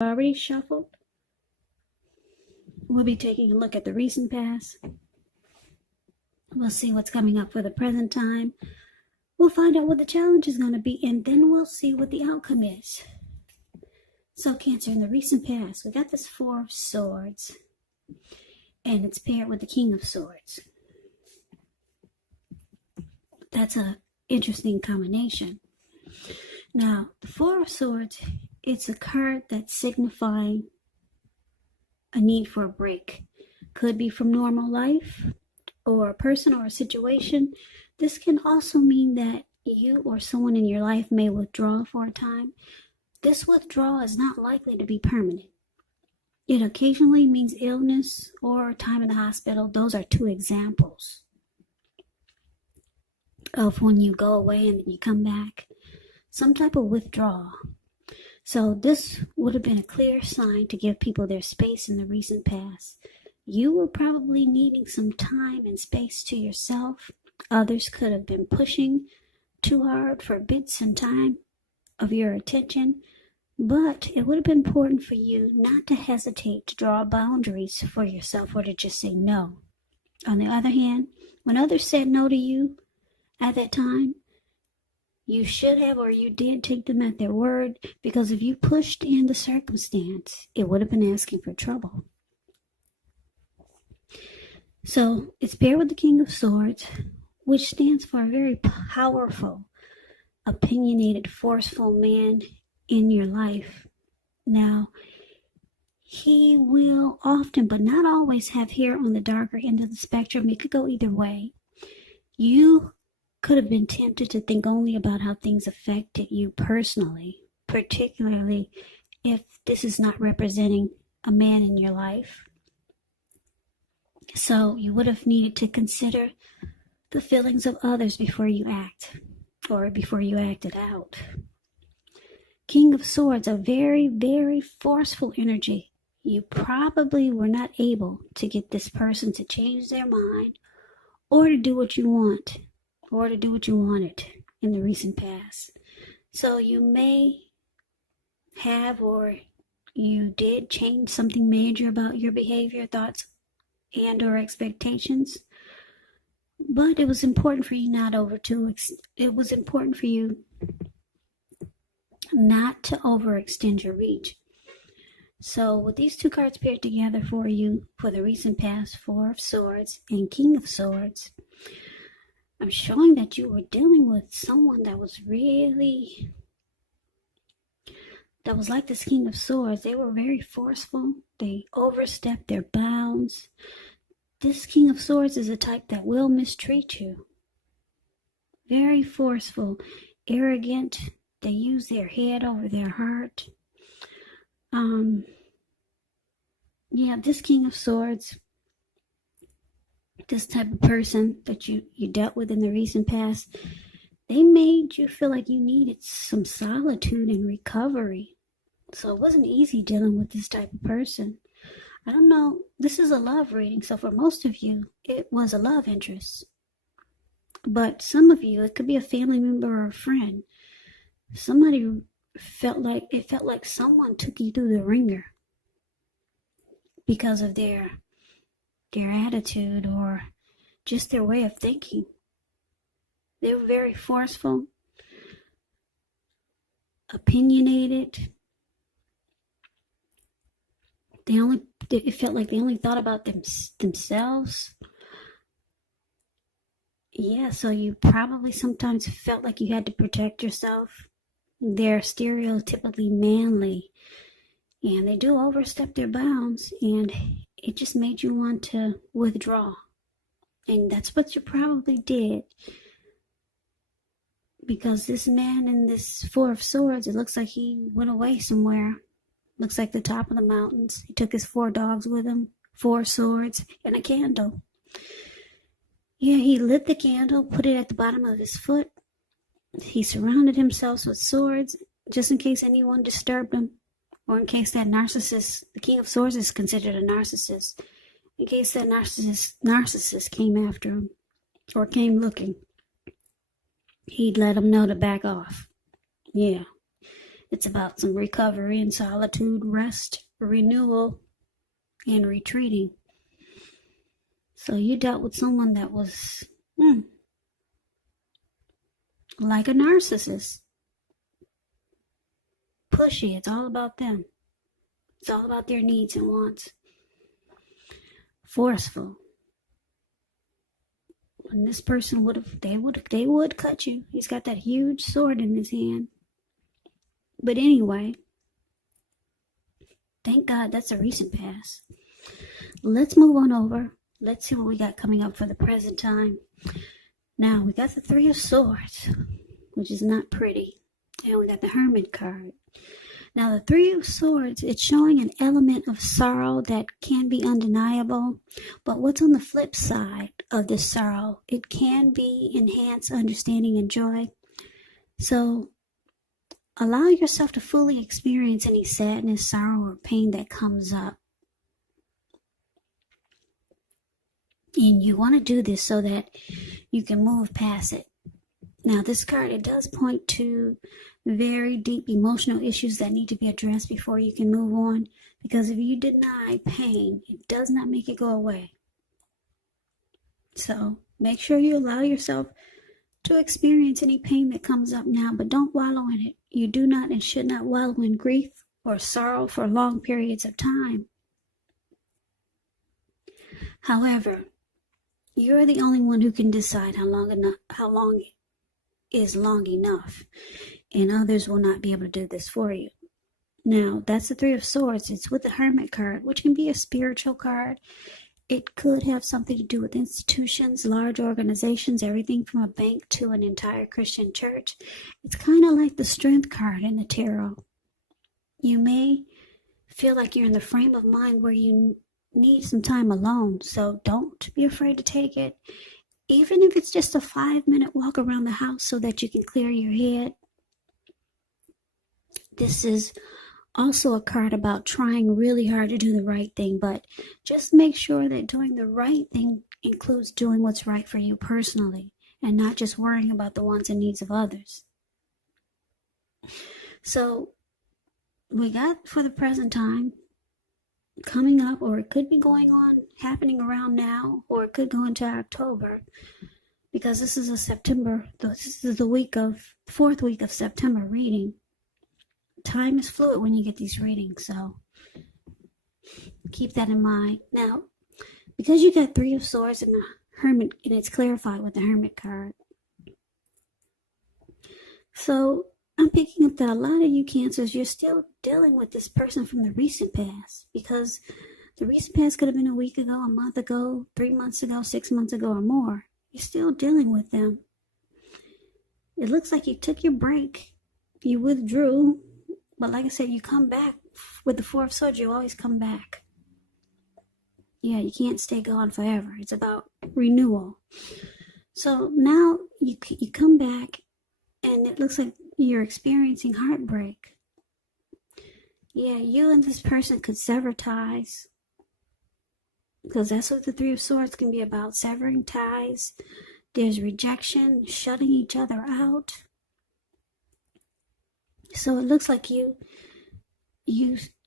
Already shuffled. We'll be taking a look at the recent past. We'll see what's coming up for the present time. We'll find out what the challenge is going to be, and then we'll see what the outcome is. So, Cancer, in the recent past, we got this Four of Swords, and it's paired with the King of Swords. That's an interesting combination. Now, the Four of Swords, it's a card that's signifying a need for a break. Could be from normal life, or a person or a situation. This can also mean that you or someone in your life may withdraw for a time. This withdrawal is not likely to be permanent. It occasionally means illness or time in the hospital. Those are two examples of when you go away and then you come back. Some type of withdrawal. So this would have been a clear sign to give people their space in the recent past. You were probably needing some time and space to yourself. Others could have been pushing too hard for bits and time of your attention. But it would have been important for you not to hesitate to draw boundaries for yourself or to just say no. On the other hand, when others said no to you at that time, you should have or you did take them at their word, because if you pushed in the circumstance, it would have been asking for trouble. So it's paired with the King of Swords, which stands for a very powerful, opinionated, forceful man in your life. Now, he will often, but not always, have hair on the darker end of the spectrum. It could go either way. You could have been tempted to think only about how things affected you personally, particularly if this is not representing a man in your life. So you would have needed to consider the feelings of others before you act, or before you acted out. King of Swords, a very, very forceful energy. You probably were not able to get this person to change their mind or to do what you want or to do what you wanted in the recent past. So you may have or you did change something major about your behavior, thoughts, and or expectations. But it was important for you it was important for you not to overextend your reach. So with these two cards paired together for you for the recent past, Four of Swords and King of Swords, I'm showing that you were dealing with someone that was like this King of Swords. They were very forceful. They overstepped their bounds. This King of Swords is a type that will mistreat you. Very forceful, arrogant. They use their head over their heart. This King of Swords, this type of person that you dealt with in the recent past, they made you feel like you needed some solitude and recovery. So it wasn't easy dealing with this type of person. I don't know, this is a love reading, so for most of you, it was a love interest. But some of you, it could be a family member or a friend. Somebody felt like someone took you through the ringer because of their attitude or just their way of thinking. They were very forceful, opinionated. It felt like they only thought about themselves. Yeah, so you probably sometimes felt like you had to protect yourself. They're stereotypically manly, and they do overstep their bounds, and it just made you want to withdraw. And that's what you probably did, because this man in this Four of Swords, it looks like he went away somewhere. Looks like the top of the mountains. He took his 4 dogs with him, 4 swords, and a candle. Yeah, he lit the candle, put it at the bottom of his foot. He surrounded himself with swords just in case anyone disturbed him, or in case that narcissist, the King of Swords is considered a narcissist, in case that narcissist came after him or came looking, he'd let him know to back off. Yeah. It's about some recovery and solitude, rest, renewal, and retreating. So you dealt with someone that was like a narcissist. Pushy. It's all about them. It's all about their needs and wants. Forceful. And this person they would cut you. He's got that huge sword in his hand. But anyway, thank God that's a recent past. Let's move on over. Let's see what we got coming up for the present time. Now, we got the Three of Swords, which is not pretty. And we got the Hermit card. Now, the Three of Swords, it's showing an element of sorrow that can be undeniable. But what's on the flip side of this sorrow? It can be enhanced understanding and joy. So, allow yourself to fully experience any sadness, sorrow, or pain that comes up. And you want to do this so that you can move past it. Now, this card, it does point to very deep emotional issues that need to be addressed before you can move on. Because if you deny pain, it does not make it go away. So make sure you allow yourself to experience any pain that comes up now, but don't wallow in it. You do not and should not wallow in grief or sorrow for long periods of time. However, you're the only one who can decide how long is long enough, and others will not be able to do this for you. Now, that's the Three of Swords. It's with the Hermit card, which can be a spiritual card. It could have something to do with institutions, large organizations, everything from a bank to an entire Christian church. It's kind of like the Strength card in the tarot. You may feel like you're in the frame of mind where you need some time alone, so don't be afraid to take it. Even if it's just a 5-minute walk around the house so that you can clear your head. This is also a card about trying really hard to do the right thing, but just make sure that doing the right thing includes doing what's right for you personally and not just worrying about the wants and needs of others. So we got, for the present time, coming up, or it could be going on, happening around now, or it could go into October, because this is the fourth week of September reading. Time is fluid when you get these readings, so keep that in mind. Now, because you got Three of Swords and the Hermit, and it's clarified with the Hermit card, so I'm picking up that a lot of you Cancers, you're still dealing with this person from the recent past, because the recent past could have been a week ago, a month ago, 3 months ago, 6 months ago, or more. You're still dealing with them. It looks like you took your break. You withdrew. But like I said, you come back. With the Four of Swords, you always come back. Yeah, you can't stay gone forever. It's about renewal. So now you come back, and it looks like you're experiencing heartbreak. Yeah, you and this person could sever ties. Because that's what the Three of Swords can be about, severing ties. There's rejection, shutting each other out. So it looks like you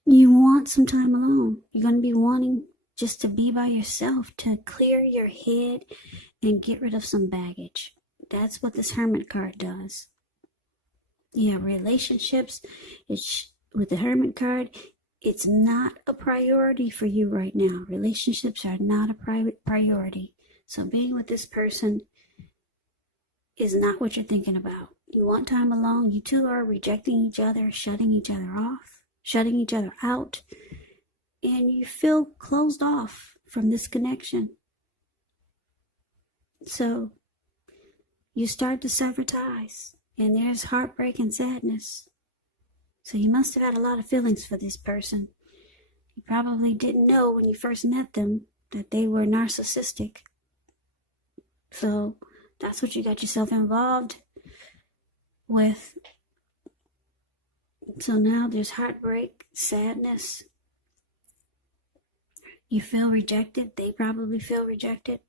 want some time alone. You're going to be wanting just to be by yourself, to clear your head and get rid of some baggage. That's what this Hermit card does. Yeah, relationships, with the Hermit card, it's not a priority for you right now. Relationships are not a priority. So being with this person is not what you're thinking about. You want time alone. You two are rejecting each other, shutting each other off, shutting each other out, and you feel closed off from this connection. So you start to sever ties, and there's heartbreak and sadness. So you must have had a lot of feelings for this person. You probably didn't know when you first met them that they were narcissistic. So that's what you got yourself involved with. So now there's heartbreak, sadness. You feel rejected. They probably feel rejected.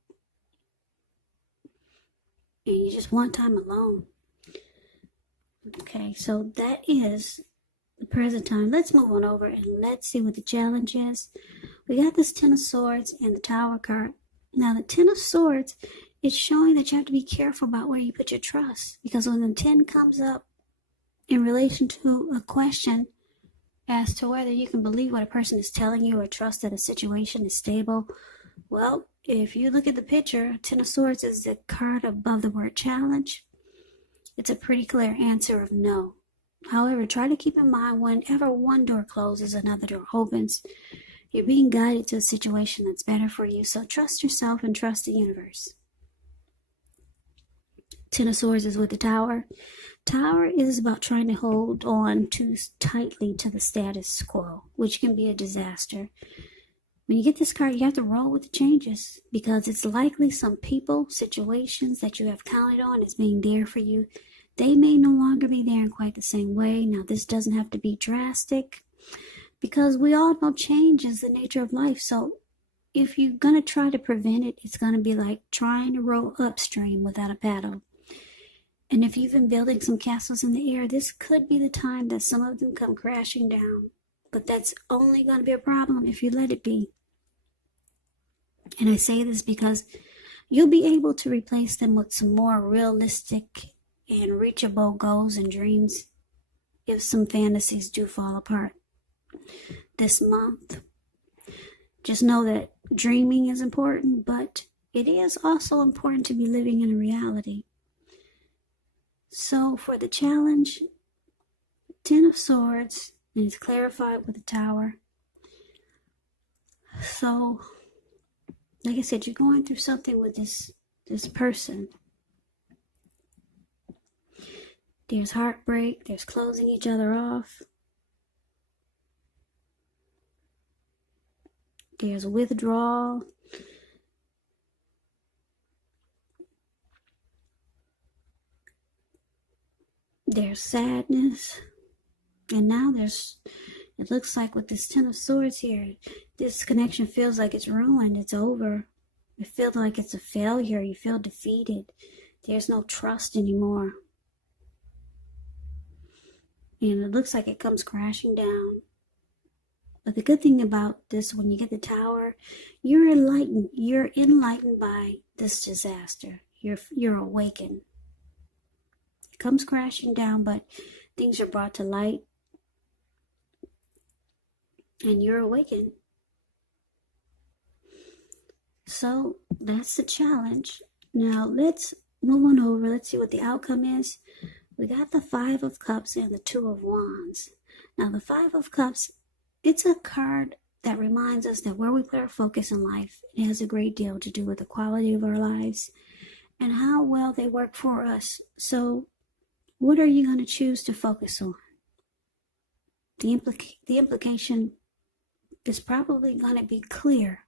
And you just want time alone. Okay, so that is the present time. Let's move on over and let's see what the challenge is. We got this Ten of Swords and the Tower card. Now, the Ten of Swords is showing that you have to be careful about where you put your trust. Because when the 10 comes up in relation to a question as to whether you can believe what a person is telling you or trust that a situation is stable, well, if you look at the picture, Ten of Swords is the card above the word challenge. It's a pretty clear answer of no. However, try to keep in mind whenever one door closes, another door opens. You're being guided to a situation that's better for you, so trust yourself and trust the universe. Ten of Swords is with the Tower. Tower is about trying to hold on too tightly to the status quo, which can be a disaster. When you get this card, you have to roll with the changes because it's likely some people, situations that you have counted on as being there for you, they may no longer be there in quite the same way. Now, this doesn't have to be drastic because we all know change is the nature of life. So if you're going to try to prevent it, it's going to be like trying to row upstream without a paddle. And if you've been building some castles in the air, this could be the time that some of them come crashing down. But that's only going to be a problem if you let it be. And I say this because you'll be able to replace them with some more realistic and reachable goals and dreams if some fantasies do fall apart this month. Just know that dreaming is important, but it is also important to be living in a reality. So for the challenge, Ten of Swords, and it's clarified with the Tower. So, like I said, you're going through something with this person. There's heartbreak, there's closing each other off. There's withdrawal. There's sadness. And now it looks like with this Ten of Swords here, this connection feels like it's ruined, it's over. It feels like it's a failure, you feel defeated. There's no trust anymore. And it looks like it comes crashing down. But the good thing about this, when you get the Tower, you're enlightened. You're enlightened by this disaster. You're awakened. It comes crashing down, but things are brought to light. And you're awakened. So that's the challenge. Now let's move on over. Let's see what the outcome is. We got the Five of Cups and the Two of Wands. Now the Five of Cups, it's a card that reminds us that where we put our focus in life, it has a great deal to do with the quality of our lives and how well they work for us. So what are you going to choose to focus on? The implication is probably going to be clear.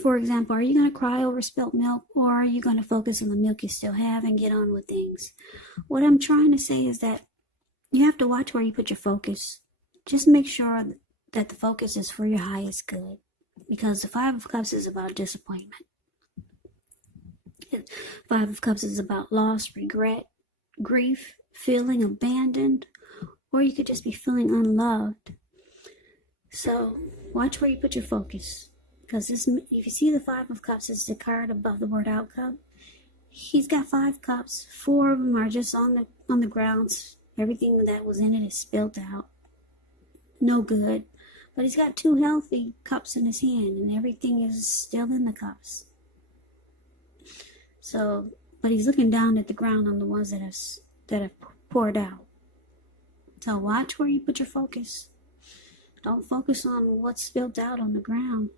For example, are you going to cry over spilt milk, or are you going to focus on the milk you still have and get on with things? What I'm trying to say is that you have to watch where you put your focus. Just make sure that the focus is for your highest good, because the Five of Cups is about disappointment. Five of Cups is about loss, regret, grief, feeling abandoned, or you could just be feeling unloved. So watch where you put your focus, because if you see the Five of Cups is the card above the word outcome. He's got 5 cups. 4 of them are just on the grounds. Everything that was in it is spilled out. No good. But he's got 2 healthy cups in his hand, and everything is still in the cups. So, but he's looking down at the ground on the ones that have poured out. So watch where you put your focus. Don't focus on what's spilled out on the ground.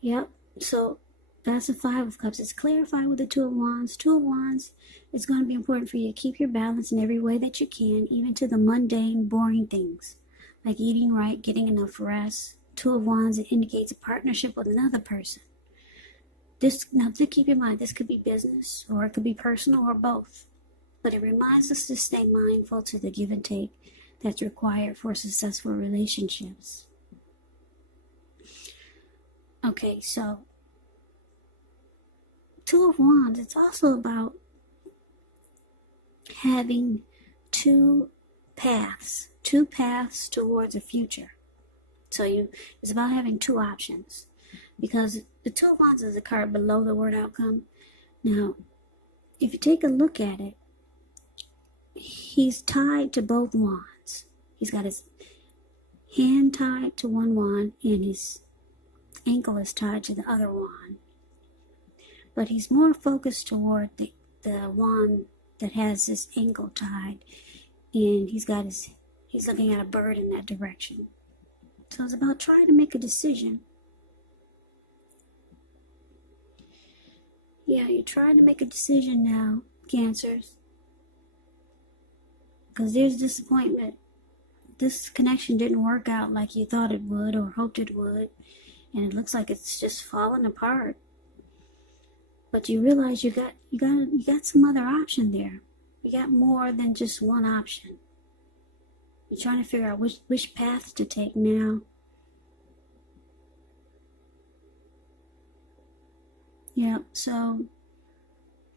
Yep. So that's the Five of Cups. It's clarified with the Two of Wands. Two of Wands, it's going to be important for you to keep your balance in every way that you can, even to the mundane, boring things, like eating right, getting enough rest. Two of Wands, it indicates a partnership with another person. Now, to keep in mind, this could be business, or it could be personal, or both. But it reminds us to stay mindful to the give and take that's required for successful relationships. Okay, so Two of Wands, it's also about having two paths towards a future. So it's about having two options, because the Two of Wands is a card below the word outcome. Now, if you take a look at it, he's tied to both wands. He's got his hand tied to one wand and his ankle is tied to the other wand. But he's more focused toward the wand that has his ankle tied, and he's looking at a bird in that direction. So it's about trying to make a decision. Yeah, you're trying to make a decision now, Cancers. Because there's disappointment. This connection didn't work out like you thought it would or hoped it would. And it looks like it's just falling apart. But you realize you got some other option there. You got more than just one option. You're trying to figure out which path to take now. Yeah, so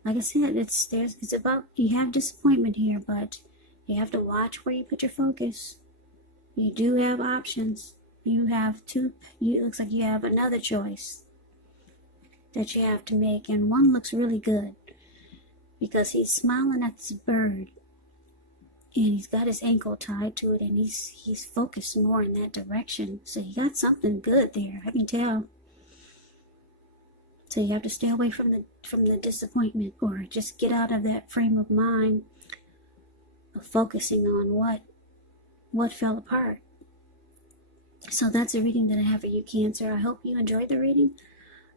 like I said, it's about, you have disappointment here, but you have to watch where you put your focus. You do have options. It looks like you have another choice that you have to make, and one looks really good because he's smiling at this bird. And he's got his ankle tied to it, and he's focused more in that direction. So you got something good there, I can tell. So you have to stay away from the disappointment, or just get out of that frame of mind of focusing on what fell apart. So that's the reading that I have for you, Cancer. I hope you enjoyed the reading.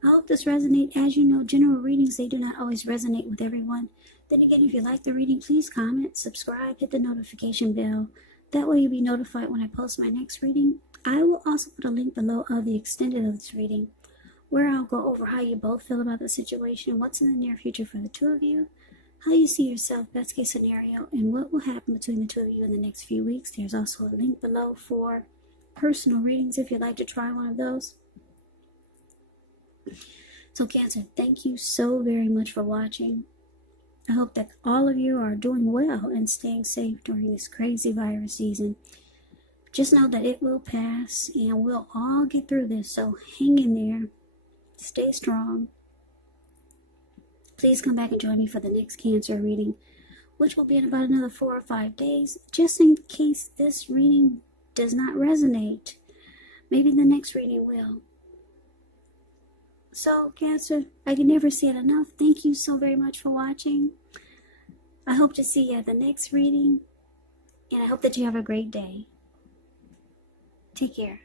I hope this resonates. As you know, general readings, they do not always resonate with everyone. Then again, if you like the reading, please comment, subscribe, hit the notification bell. That way you'll be notified when I post my next reading. I will also put a link below of the extended of this reading, where I'll go over how you both feel about the situation, what's in the near future for the two of you, how you see yourself, best case scenario, and what will happen between the two of you in the next few weeks. There's also a link below for personal readings if you'd like to try one of those. So Cancer, thank you so very much for watching. I hope that all of you are doing well and staying safe during this crazy virus season. Just know that it will pass and we'll all get through this, so hang in there. Stay strong. Please come back and join me for the next Cancer reading, which will be in about another 4 or 5 days, just in case this reading does not resonate. Maybe the next reading will. So, Cancer, I can never say it enough. Thank you so very much for watching. I hope to see you at the next reading, and I hope that you have a great day. Take care.